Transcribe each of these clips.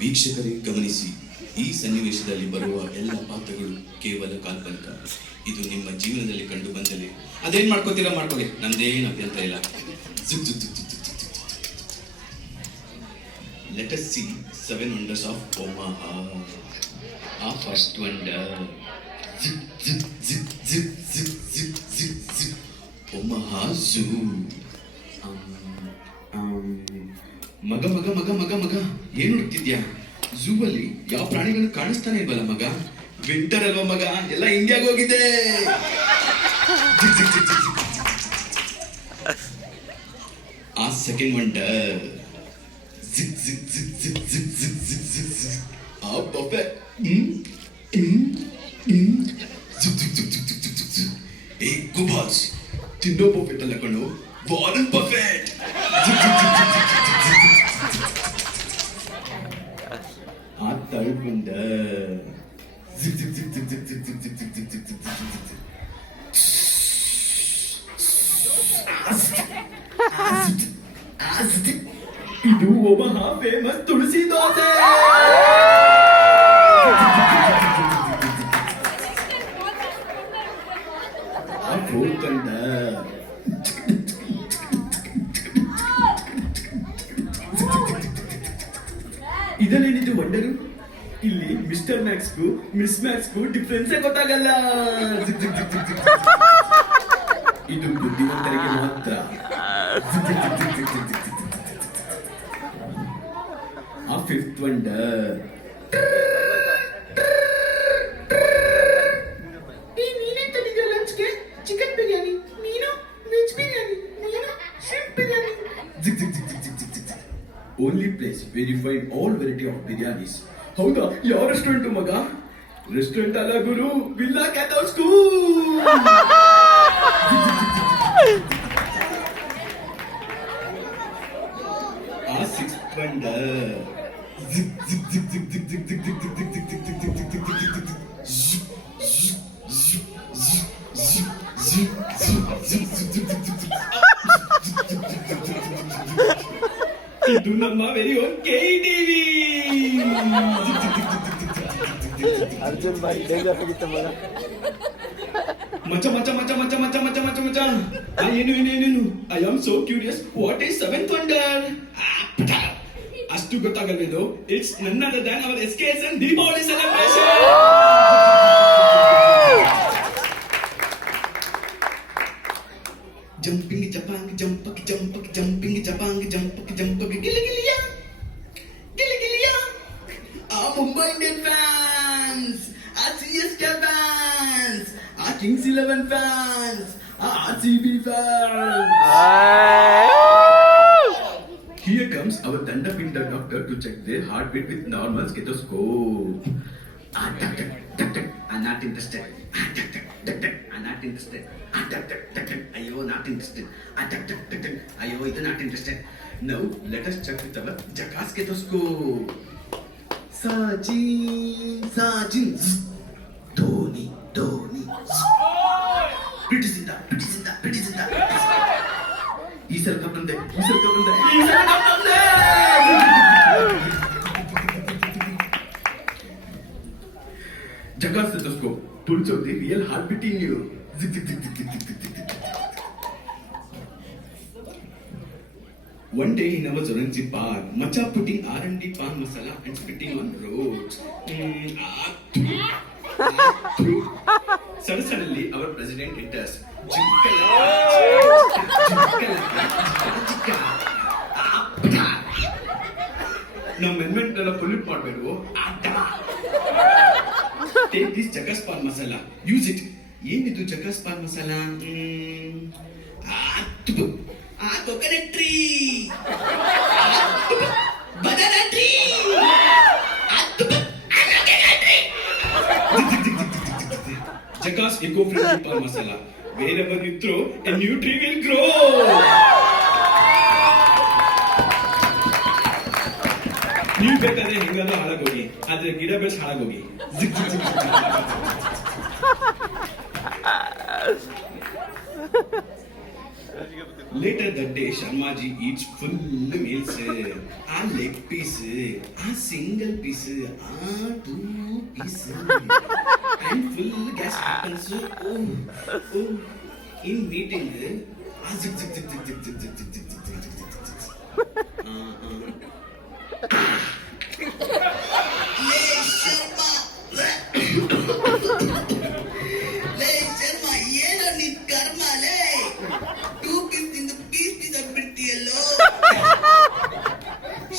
ವೀಕ್ಷಕರೇ ಗಮನಿಸಿ, ಈ ಸನ್ನಿವೇಶದಲ್ಲಿ ಬರುವ ಎಲ್ಲ ಪಾತ್ರಗಳು ಕೇವಲ ಕಾಲ್ಪನಿಕ. ಇದು ನಿಮ್ಮ ಜೀವನದಲ್ಲಿ ಕಂಡು ಬಂದಲ್ಲಿ ಅದೇನ್ ಮಾಡ್ಕೋತೀರಾ ಮಾಡ್ಕೊಳ್ಳಿ, ನಮ್ದೇನು ಅಭ್ಯಂತರ ಇಲ್ಲ. Let us see 7 wonders of Omaha. Our first wonder, Omaha Zoo. ಮಗ ಮಗ ಮಗ ಮಗ ಮಗ ಏನು ಹುಡುಕ್ತಿದ್ಯಾ? ಝೂ ಅಲ್ಲಿ ಯಾವ ಪ್ರಾಣಿಗಳು ಕಾಣಿಸ್ತಾನೆ ಇಲ್ವಲ್ಲ ಮಗ? ವಿಂಟರ್ ಅಲ್ವಾ ಮಗ, ಎಲ್ಲ ಇಂಡಿಯಾಗ ಹೋಗಿದೆ. ಆ ಸೆಕೆಂಡ್ ವಂಡರ್, ಆ ಬಫೆ. ಏ ಗುಬಾಸ್, ತಿನ್ನೋ ಬಫೆಟ್ ಅಲ್ಲ ಕಣು, ವಾರನ್ ಬಫೆಟ್. ಆ ಥರ್ಡ್ ವಂಡರ್, ಇದು ಒಮಹಾ ಫೇಮಸ್ ತುಳಸಿ ದೋಸೆ. ಆ ಫೋರ್ತ್ ವಂಡರ್, ಇದನ್ನೇನಿದು ವಂಡರು? ಇಲ್ಲಿ ಮಿಸ್ಟರ್ ಮ್ಯಾಕ್ಸ್ಗೂ ಮಿಸ್ ಮ್ಯಾಕ್ಸ್ಗೂ ಡಿಫ್ರೆನ್ಸೇ ಗೊತ್ತಾಗಲ್ಲ. ಇದು ಬುದ್ಧಿವಂತರಿಗೆ ಮಾತ್ರ. ಆ ಫಿಫ್ತ್ ವಂಡರ್, ನೀನೇನ್ ತಂದಿದ್ಯಾ ಲಂಚ್ಗೆ? ಚಿಕನ್ ಬಿರಿಯಾನಿ, ನೀನು ವೆಜ್ ಬಿರಿಯಾನಿ, ನೀನು shrimp biryani. Only place where you find all variety of biryanis. ಹೌದಾ? ಯಾವ ರೆಸ್ಟೋರೆಂಟ್ ಮಗ? ರೆಸ್ಟೋರೆಂಟ್ ಅಲ್ಲ ಗುರು, ವಿಲ್ಲಾ ಕ್ಯಾಥಲ್ ಸ್ಕೂಲ್. ಆ ಸಿಕ್ಸ್ತ್ ವಂಡರ್, ಇದು ನಮ್ಮ ವೆರಿ ಓನ್ KTV. ಅರ್ಜುನ್ ಬಾರಿ ಡೇಂಜರ್ ಆಗಿತ್ತು ಮಗ. ಮಚ್ಚ ಮಚ್ಚ ಮಚ್ಚ ಮಚ್ಚ ಮಚ್ಚ ಮಚ್ಚ ಮಚ್ಚ ಮಚ್ಚ ಏನು I am so curious, what is seventh wonder? ಅಷ್ಟು ಗೊತ್ತಾಗಲ್ವೇದು? It's none other than our SKSN Deepavali celebration. Jumping ಜಪಾಂಗ್ ಜಂಪಕ್ ಜಂಪಕ್ ಜಂಪಿಂಗ್ ಜಪಾಂಗ್ ಜಂಪಕ್ ಜಂಪಕ್ ಗಿಲಿಗಿಲಿಯ ಗಿಲಿಗಿಲಿಯ. ಆ ಮುಂಬೈ ಇಂಡಿಯನ್ ಫ್ಯಾನ್ಸ್, ಆ CSK ಫ್ಯಾನ್ಸ್, ಆ Kings 11 ಫ್ಯಾನ್ಸ್, ಆ RCB fans. Here comes our Dandapinda doctor to check their heartbeat with normal stethoscope. I'm not interested. I'm not interested. Ayo, not interested. Ayo, ಇದು not interested. Now, let us check with our Jackass stethoscope. Sajin, Dhoni. British. ಈ ಸಲ ಕಪ್ಪಂದೆ. Jackass stethoscope pulls out the real heartbeat in you. One day in our Zoranji Park, Macha putting R&D pan masala and spitting on roads. Suddenly, our president enters. Now, amendment na pollute ಮಾಡಬೇಡು. Take this Jackass pan masala. Use it. ಏನಿದು Jackass pan masala? Coconut tree. Banana tree. Jackass eco-friendly pan masala. Wherever you throw, a new tree will grow. ನೀವು ಬೇಕಾದ್ರೆ ಹೆಂಗಾದ್ರೂ ಹಾಳಾಗೋಗಿ, ಆದ್ರೆ ಗಿಡ ಬೆಳೆಸಿ ಹಾಳಾಗೋಗಿ. Later that day, Sharmaji eats full meals. A leg piece, a single piece, a 2 piece, and full gas happens. Oh, in meeting, zig zig zig zig zig zig zig zig zig zig zig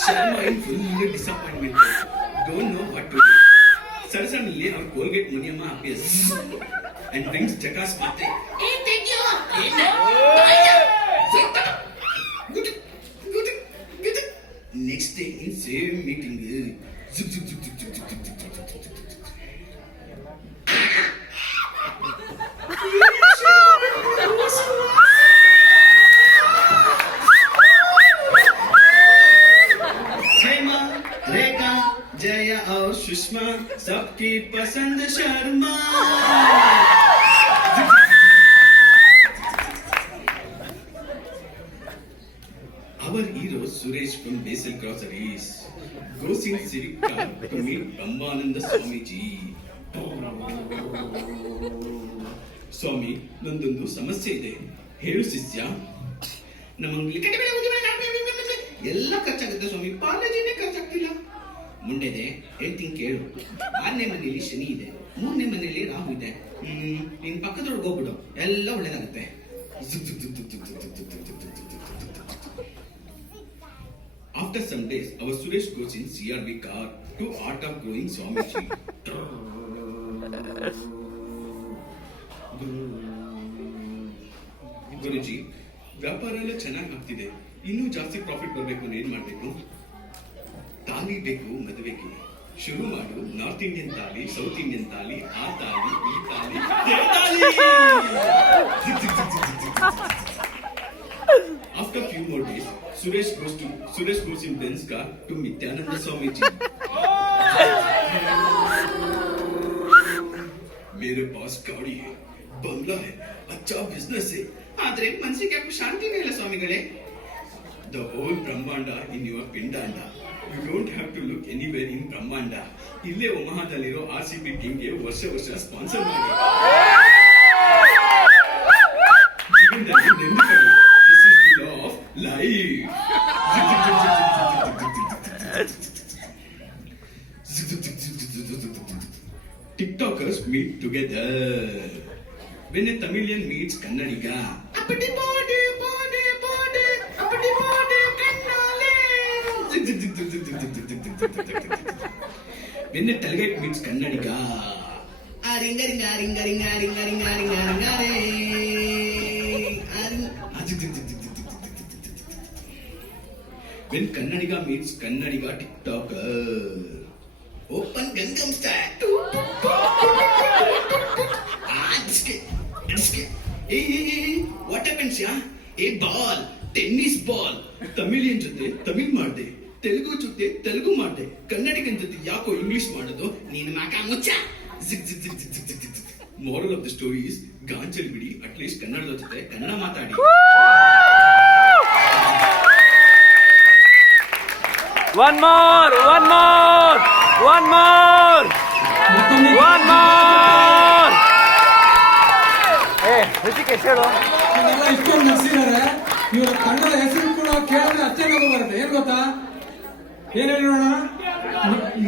Sharma in full disappointment. Don't know what to do. Suddenly, our Colgate Muniamma appears and brings Jackass Mate. Hey, take you up! Next day, in same meeting, zip, zip, zip, zip, zip, zip, zip, zip, zip, zip, zip. रेखा जया और सुषमा सबकी पसंद Sharma Our hero Suresh from Basil Groceries goes in Sirika to meet Brahmananda Swamiji. ಸ್ವಾಮಿ ನಂದೊಂದು ಸಮಸ್ಯೆ ಇದೆ ಹೇಳು ಶಿಷ್ಯ ನಮ್ಮಲ್ಲಿ ಎಲ್ಲ ಖರ್ಚಾಗುತ್ತೆ ಸ್ವಾಮಿ ಕಾಲೇಜಿನೇ ಖರ್ಚಾಗ್ತಿಲ್ಲ ಮುಂಡೆದೆ ಹೇಳ್ತೀನಿ ಕೇಳು 6ನೇ ಮನೆಯಲ್ಲಿ ಶನಿ ಇದೆ 3ನೇ ಮನೆಯಲ್ಲಿ ರಾಹು ಇದೆ ನಿನ್ ಪಕ್ಕದೊಳಗೆ ಹೋಗ್ಬಿಡು ಎಲ್ಲ ಒಳ್ಳೇದಾಗುತ್ತೆ After some days, our Suresh goes in CRV car to Art of Growing Swamiji. ಗುರುಜಿ ವ್ಯಾಪಾರ ಎಲ್ಲ ಚೆನ್ನಾಗಿ ಆಗ್ತಿದೆ ಇನ್ನೂ ಜಾಸ್ತಿ ಪ್ರಾಫಿಟ್ ಬರಬೇಕು ಅಂದ್ರೆ ಏನ್ ಮಾಡ್ಬೇಕು ತಾಲಿ ಬೇಕು ಮದುವೆಗೆ ಶುರು ಮಾಡು ನಾರ್ತ್ ಇಂಡಿಯನ್ ತಾಲಿ ಸೌತ್ ಇಂಡಿಯನ್ ತಾಲಿ ಆ ತಾಲಿ ಈ ತಾಲಿ After few more days, Suresh goes in Benz car to Nityananda Swamiji. मेरे पास गाड़ी है बंगला है अच्छा बिजनेस है आदरे मनसिಗೆ ಯಾಕೆ ಶಾಂತಿನೇ ಇಲ್ಲ ಸ್ವಾಮಿಗಳೇ The whole Brahmanda in your Pindanda. You don't have to look anywhere in Brahmanda. ಇಲ್ಲೇ ಒಮಹಾದಲ್ಲಿರೋ RCB ಟೀಮ್ಗೆ ವರ್ಷ ಸ್ಪಾನ್ಸರ್ ಮಾಡಿ This is the law of life. TikTokers meet together. When a Tamilian meets Kannadiga, appadi body, appadi body, kannale. When a Telugu meets Kannadiga, ringa. When Kannadiga meets Kannadiga TikToker, open Gangnam Style. Hey, what happens, yeah? A ball, tennis ball. Tamilian ಜೊತೆ ತಮಿಳ್ ಮಾಡ್ದೆ, ತೆಲುಗು ಜೊತೆ ತೆಲುಗು ಮಾಡ್ದೆ, ಕನ್ನಡಿಗನ್ ಜೊತೆ ಯಾಕೋ English ಮಾಡೋದು, ನೀನು ಮಾಕ ಮುಚ್ಚ. Moral of the story is, ಗಾಂಚಲ್ ಬಿಡಿ, at least ಕನ್ನಡದ ಜೊತೆ ಕನ್ನಡ ಮಾತಾಡಿ. One more. ಋಷಿಕೇಶ್ ಹೇಳು ಇದೆಲ್ಲ ಇಷ್ಟೊಂದು ನಗ್ಸಿದ್ದಾರೆ ಇವ್ರ ಕನ್ನಡ ಹೆಸರು ಕೂಡ ಕೇಳಿದ್ರೆ ಅಷ್ಟೇ ನಗು ಬರುತ್ತೆ ಏನ್ ಗೊತ್ತಾ ಏನ್ ಹೇಳಿ ನೋಡೋಣ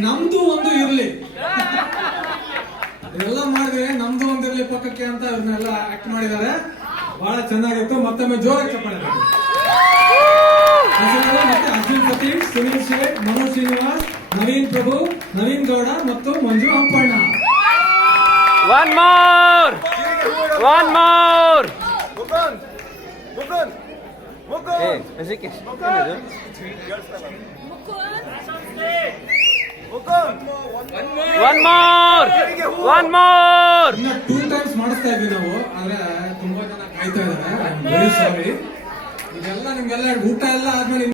ನಮ್ದು ಒಂದು ಇರ್ಲಿ ಇದೆಲ್ಲ ಮಾಡಿದ್ರೆ ನಮ್ದು ಒಂದು ಇರ್ಲಿ ಪಕ್ಕಕ್ಕೆ ಅಂತ ಇವ್ರನ್ನೆಲ್ಲ ಆಕ್ಟ್ ಮಾಡಿದ್ದಾರೆ ಬಹಳ ಚೆನ್ನಾಗಿತ್ತು ಮತ್ತೊಮ್ಮೆ ಜೋರಾಗಿ ಚಪ್ಪಾಳೆ ಮತ್ತೆ ಅರ್ಜುನ್ ಸತೀಶ್ ಸುನೀಲ್ ಶೇಟ್ ಮನೋಜ್ ಶ್ರೀನಿವಾಸ್ ನವೀನ್ ಪ್ರಭು ನವೀನ್ ಗೌಡ ಮತ್ತು ಮಂಜು Hampanna One more. Hey, Rishikesh One more. ಇನ್ನ 2 times ಮಾಡಿಸ್ತಾ ಇದ್ವಿ ನಾವು ಆದ್ರೆ ತುಂಬಾ ಜನ ಕಾಯ್ತಾ ಇದ್ದಾರೆ ವೆರಿ ಸಾರಿ ಇದೆಲ್ಲ ನಿಮ್ಗೆಲ್ಲ ಊಟ ಎಲ್ಲ ಆದ್ಮೇಲೆ